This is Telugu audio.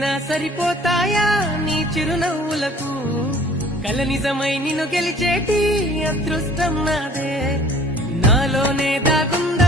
కోట్లైనా సరిపోతాయా నీ చిరునవ్వులకు కల నిజమై నిన్ను గెలిచేటి అదృష్టం నాదే నాలోనే దాగుందా